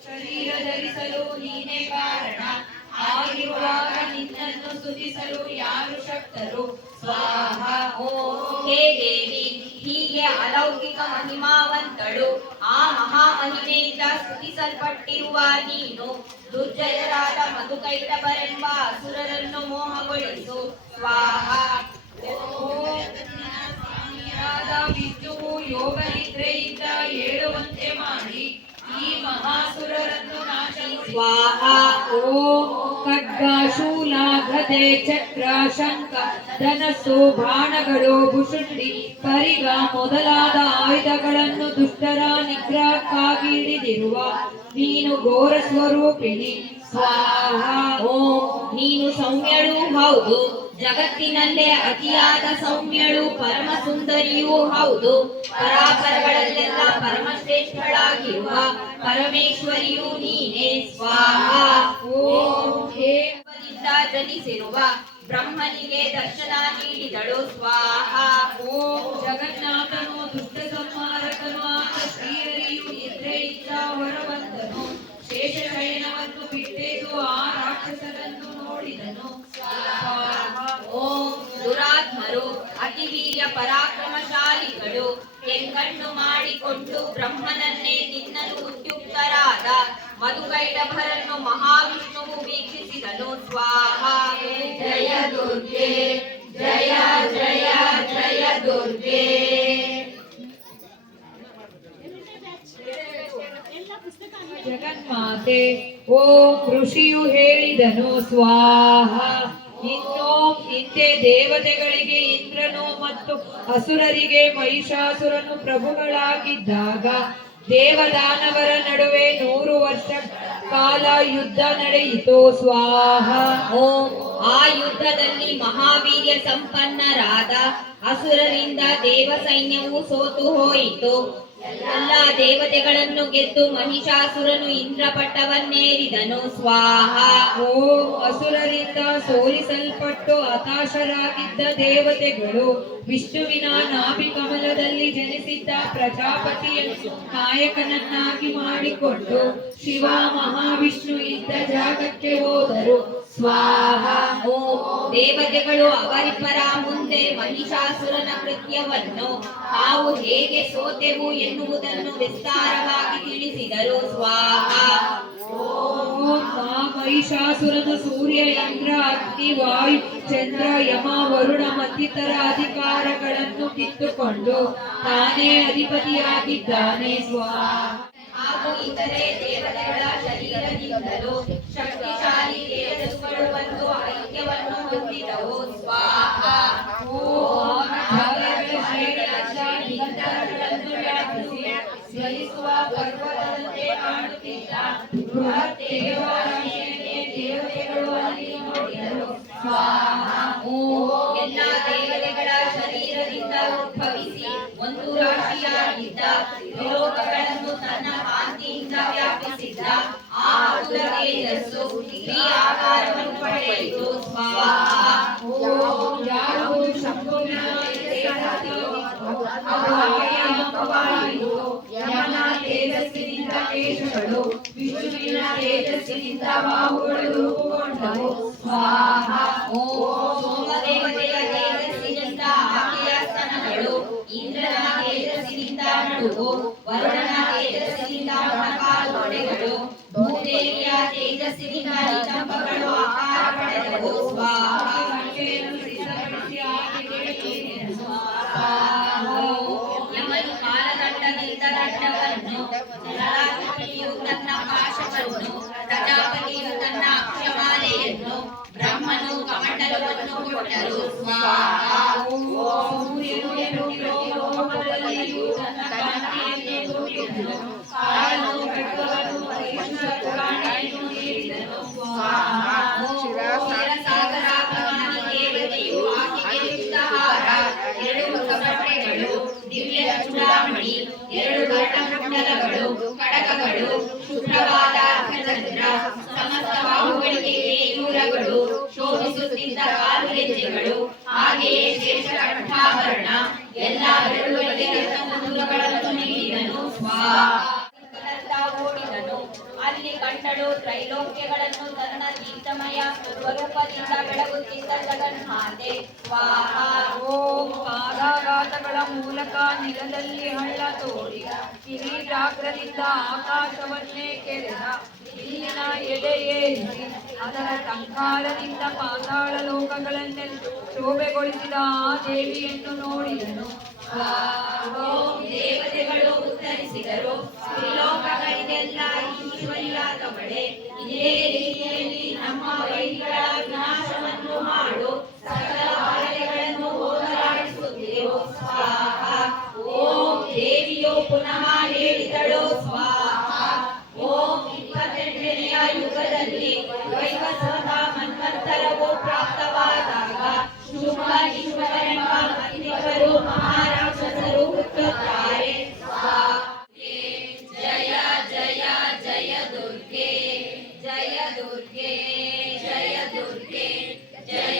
ಶರೀರ ಧರಿಸಲು ನೀನೇ ಕಾರಣ, ಆಗಿರುವಾಗ ನಿನ್ನನ್ನು ಸ್ತುತಿಸಲು ಯಾರು ಶಕ್ತರು? ಸ್ವಾಹ. ಓಂ ಹೇ ದೇವಿ, ಹೀಗೆ ಅಲೌಕಿಕ ಮಹಿಮಾವಂತಳು, ಆ ಮಹಾಮಹಿಮೆಯಿಂದ ಸ್ತುತಿಸಲ್ಪಟ್ಟಿರುವ ನೀನು ದುರ್ಜಯರಾದ ಮಧುಕೈಟಭರೆಂಬ ಅಸುರರನ್ನು ಮೋಹಗೊಳಿಸು. ಸ್ವಾಹ. ಸ್ವಾಮಿಯಾದ ವಿಷ್ಣುವು ಯೋಗ ನಿದ್ರೆಯಿಂದ ಏಳುವಂತೆ ಮಾಡಿ ಈ ಮಹಾಸುರರನ್ನು ನಾಶಗೊಳಿಸು. ಸ್ವಾಹ. ಓಂ ಖಡ್ಗ, ಶೂಲ, ಗದೆ, ಚಕ್ರ, ಶಂಖ, ಧನಸ್ಸು, ಬಾಣಗಳು, ಭುಷುಂಡಿ, ಪರಿಗ ಮೊದಲಾದ ಆಯುಧಗಳನ್ನು ದುಷ್ಟರ ನಿಗ್ರಹಕ್ಕಾಗಿ ಹಿಡಿದಿರುವ ನೀನು ಘೋರ ಸ್ವರೂಪಿಣಿ. ಸ್ವಾಹ. ಓಂ ನೀನು ಸೌಮ್ಯಳೂ ಹೌದು, ಜಗತ್ತಿನಲ್ಲೇ ಅತಿಯಾದ ಸೌಮ್ಯಳು, ಪರಮ ಸುಂದರಿಯೂ ಹೌದು, ಪರಾಪರಗಳಲ್ಲೆಲ್ಲ ಪರಮಶ್ರೇಷ್ಠಳಾಗಿರುವ ಪರಮೇಶ್ವರಿಯೂ ನೀನೇ. ಸ್ವಾಹ. ಓಂ ದೇವದಿಂದ ಜನಿಸಿರುವ ಬ್ರಹ್ಮನಿಗೆ ದರ್ಶನ ನೀಡಿದಳು. ಸ್ವಾಹ. ಓಂ ಜಗನ್ನಾಥನು ದುಷ್ಟ ಸಂಹಾರಕನು ಆದ ಶ್ರೀಹರಿಯು ನಿದ್ರೆಯಿಂದ ಹೊರಬಂದನು, ಶೇಷಶಯನವನ್ನು ಬಿಟ್ಟೆದು ಆ ರಾಕ್ಷಸರನ್ನು ನೋಡಿದನು. ಓಂ ದುರಾತ್ಮರು ಅತಿ ವೀರ್ಯ ಪರಾಕ್ರಮಶಾಲಿಗಳು ಕೆಂಗಣ್ಣು ಮಾಡಿಕೊಂಡು ಬ್ರಹ್ಮನನ್ನೇ ತಿನ್ನಲು ಉದ್ಯುಕ್ತರಾದ ಮಧುಕೈಟಭರನ್ನು ಮಹಾವಿಷ್ಣುವು ವೀಕ್ಷಿಸಿದನು. ಸ್ವಾಹ. ಜಯ ದುರ್ಗೆ, ಜಯ ಜಯ ಜಯ ದುರ್ಗೆ. ಜಗನ್ಮಾತೆ. ಓಂ ಋಷಿಯು ಹೇಳಿದನು. ಸ್ವಾಹ. ಇನ್ನೋಂ ಹಿಂದೆ ದೇವತೆಗಳಿಗೆ ಇಂದ್ರನು ಮತ್ತು ಅಸುರರಿಗೆ ಮಹಿಷಾಸುರನು ಪ್ರಭುಗಳಾಗಿದ್ದಾಗ ದೇವದಾನವರ ನಡುವೆ 100 ವರ್ಷ ಕಾಲ ಯುದ್ಧ ನಡೆಯಿತು. ಸ್ವಾಹ. ಓಂ ಆ ಯುದ್ಧದಲ್ಲಿ ಮಹಾವೀರ್ಯ ಸಂಪನ್ನರಾದ ಅಸುರರಿಂದ ದೇವ ಸೈನ್ಯವು ಸೋತು ಹೋಯಿತು. ಎಲ್ಲ ದೇವತೆಗಳನ್ನು ಗೆದ್ದು ಮಹಿಷಾಸುರನು ಇಂದ್ರಪಟ್ಟವನ್ನೇರಿದನು. ಸ್ವಾಹ. ಓಂ ಅಸುರರಿಂದ ಸೋಲಿಸಲ್ಪಟ್ಟು ಹತಾಶರಾಗಿದ್ದ ದೇವತೆಗಳು ವಿಷ್ಣುವಿನ ನಾಭಿ ಕಮಲದಲ್ಲಿ ಜನಿಸಿದ್ದ ಪ್ರಜಾಪತಿಯನ್ನು ನಾಯಕನನ್ನಾಗಿ ಮಾಡಿಕೊಂಡು ಶಿವ ಮಹಾವಿಷ್ಣು ಇದ್ದ ಜಾಗಕ್ಕೆ ಹೋದರು. ಸ್ವಾಹ. ಓಂ ದೇವತೆಗಳು ಅವರಿಬ್ಬರ ಮುಂದೆ ಮಹಿಷಾಸುರನ ಕೃತ್ಯವನ್ನು, ತಾವು ಹೇಗೆ ಸೋತೆವು ಎನ್ನುವುದನ್ನು ವಿಸ್ತಾರವಾಗಿ ತಿಳಿಸಿದರು. ಸ್ವಾಹ. ಓಂ ಆ ಮಹಿಷಾಸುರನು ಸೂರ್ಯ, ಇಂದ್ರ, ಅಗ್ನಿ, ವಾಯು, ಚಂದ್ರ, ಯಮ, ವರುಣ ಮತ್ತಿತರ ಅಧಿಕಾರಗಳನ್ನು ಕಿತ್ತುಕೊಂಡು ತಾನೇ ಅಧಿಪತಿಯಾಗಿದ್ದಾನೆ. ಸ್ವಾಹ. ಹಾಗೂ ಇತರೆ ದೇವತೆಗಳ ಶರೀರದಿಂದಲೂ ಶಕ್ತಿಶಾಲಿ ತೇಜಸ್ಸುಗಳು ಬಂದು ಐಕ್ಯವನ್ನು ಹೊಂದಿದವು. ಸ್ವಾಹ. ಓಂ ಜಾಗಗಳ ಶ್ರೇಣಿಯಿಂದ ನಿರಂತರಗಳನ್ನು ವ್ಯಾಪಿಸಿ ಜ್ವಲಿಸುವ ಪರ್ವತದಂತೆ ಕಾಣುತ್ತಿದ್ದ ಬೃಹತ್ ದೇವರಾಶಿಯನ್ನೇ ದೇವತೆಗಳು ಅಲ್ಲಿ ನೋಡಿದರು. ಸ್ವಾಹ. ಓಂ ಎಲ್ಲ ದೇವತೆಗಳ ಶರೀರದಿಂದ ಉದ್ಭವಿಸಿ ಒಂದು ರಾಶಿಯಾಗಿದ್ದ ಲೋಕಗಳನ್ನು ತನ್ನ ಕಾಂತಿಯಿಂದ ವ್ಯಾಪಿಸಿದ್ದ ಆ ಅತುಲ ತೇಜಸ್ಸು ಈ ಆಕಾರವನ್ನು ಪಡೆಯಿತು. ಸ್ವಾಹ. ಓಂ ಯಾವುದು ಶಂಭುವಿನ ತೇಜಸ್ಸು ಅದು ಆಯಾಮವಾಯಿತು. ಯಮನ ತೇಜಸ್ಸಿನಿಂದ ಕೇಶಗಳು, ವಿಷ್ಣುವಿನ ತೇಜಸ್ಸಿನಿಂದ ಬಾಹುಗಳು ರೂಪುಗೊಂಡವು. ಸ್ವಾಹ. ಓಂ ಸೋಮದೇವತೆಯ ತೇಜಸ್ಸಿನಿಂದ ಆಕೆಯ ಸ್ತನಗಳು, ಇಂದ್ರನ ತೇಜಸ್ಸಿನಿಂದ ನಡುವು, ವರುಣನ ತೇಜಸ್ಸಿನಿಂದ ಮೊಣಕಾಲೊಡೆಗಳು, ಭೂದೇವಿಯ ತೇಜಸ್ಸಿನಿಂದ ನಿತಂಬಗಳು ಆಕಾರ ಪಡೆದವು. ಸ್ವಾಹ. ಸಿದ್ಧಪಡಿಸಿ ಆಕೆಗೆ ನೀಡಿದನು. ಯಮನು ಕಾಲದಂಡದಿಂದ ದಂಡವನ್ನು, ಜಲಾಧಿಪತಿಯು ತನ್ನ ಪಾಶವನ್ನು, ಪ್ರಜಾಪತಿಯು ತನ್ನ ಅಕ್ಷಮಾಲೆಯನ್ನು, ಬ್ರಹ್ಮನು ಕಮಂಡಲವನ್ನು ಕೊಟ್ಟರು. ಸ್ವಾಹ. ಸೂರ್ಯನು ಲೋಕದಲ್ಲಿಯೂ ತನ್ನ ಕಾಂತಿಯನ್ನು ತೋರಿದನು. ಕಾಲನು ಖಡ್ಗವನ್ನು ಮಹಿಷಾಸುರನಿಗೆ ನೀಡಿದನು. ಸ್ವಾಹ. ಕ್ಷೀರಸಾಗರಾಭಿಮಾನಿ ದೇವತೆಯು ಆಕೆಗೆ ಯುಕ್ತಹಾರ, 2 ಹೊಸ ಬಟ್ಟೆಗಳು, ದಿವ್ಯ ಚೂಡಾಮಣಿ, 2 ಗರುಡಮಂಡಲಗಳು, ಕಡಗಗಳು, ಶುಭ್ರವಾದ ಅರ್ಧಚಂದ್ರ, ಸಮಸ್ತ ಬಾಹುಗಳಿಗೆ ಕೇಯೂರಗಳು, ಶೋಭಿಸುತ್ತಿದ್ದ ಕಾಲುಗೆಜ್ಜೆಗಳು, ಹಾಗೆಯೇ ಶ್ರೇಷ್ಠ ಕಂಠಾಭರಣ, ಎಲ್ಲಾ ಜ್ಞಾನದಿಂದ ಬೆಳಗುತ್ತಿದ್ದ ಜಗನ್ಮಾತೆ ಸ್ವಾಹಾ. ಓಂ ಪಾದಾಘಾತಗಳ ಮೂಲಕ ನೆಲದಲ್ಲಿ ಹಳ್ಳ ತೋಡಿದ ಕಿರೀಟಾಗ್ರದಿಂದ ಆಕಾಶವನ್ನೇ ಕೆರೆದ ಇಲ್ಲಿನ ಎದೆಯೇರಿಸಿ ಅದರ ಸಂಹಾರದಿಂದ ಪಾತಾಳ ಲೋಕಗಳನ್ನೆಲ್ಲ ಶೋಭೆಗೊಳಿಸಿದ ಆ ದೇವಿಯನ್ನು ನೋಡಿದನು. ಓಂ ದೇವತೆಗಳು ಉತ್ತರಿಸಿದರು, ತ್ರಿಲೋಕಗಳಿಗೆಲ್ಲ ಈಶ್ವರಿಯಾದವಳೆ, ಇದೇ ರೀತಿಯಲ್ಲಿ ನಮ್ಮ ವೈರಿಗಳ ವಿನಾಶವನ್ನು ಮಾಡು, ಸಕಲ ಬಾಧೆಗಳನ್ನು ಹೋಗಲಾಡಿಸುತ್ತೇವೆ ಸ್ವಾಹಾ. ಓಂ ದೇವಿಯು ಪುನಃ ಹೇಳಿದಳು ಸ್ವಾಹಾ. ಓಂ 28ನೆಯ ಯುಗದಲ್ಲಿ ವೈವಸ್ವತ ಮನ್ವಂತರವು ಪ್ರಾಪ್ತವಾದಾಗ ಶುಂಭ ನಿಶುಂಭರೆಂಬ ಮತ್ತಿಬ್ಬರು ಮಹಾರಾಕ್ಷಸರು ಹುಟ್ಟುತ್ತಾರೆ. ಜಯ ಜಯ ಜಯ ದುರ್ಗೆ, ಜಯ ದುರ್ಗೆ, ಜಯ ದುರ್ಗೆ, ಜಯ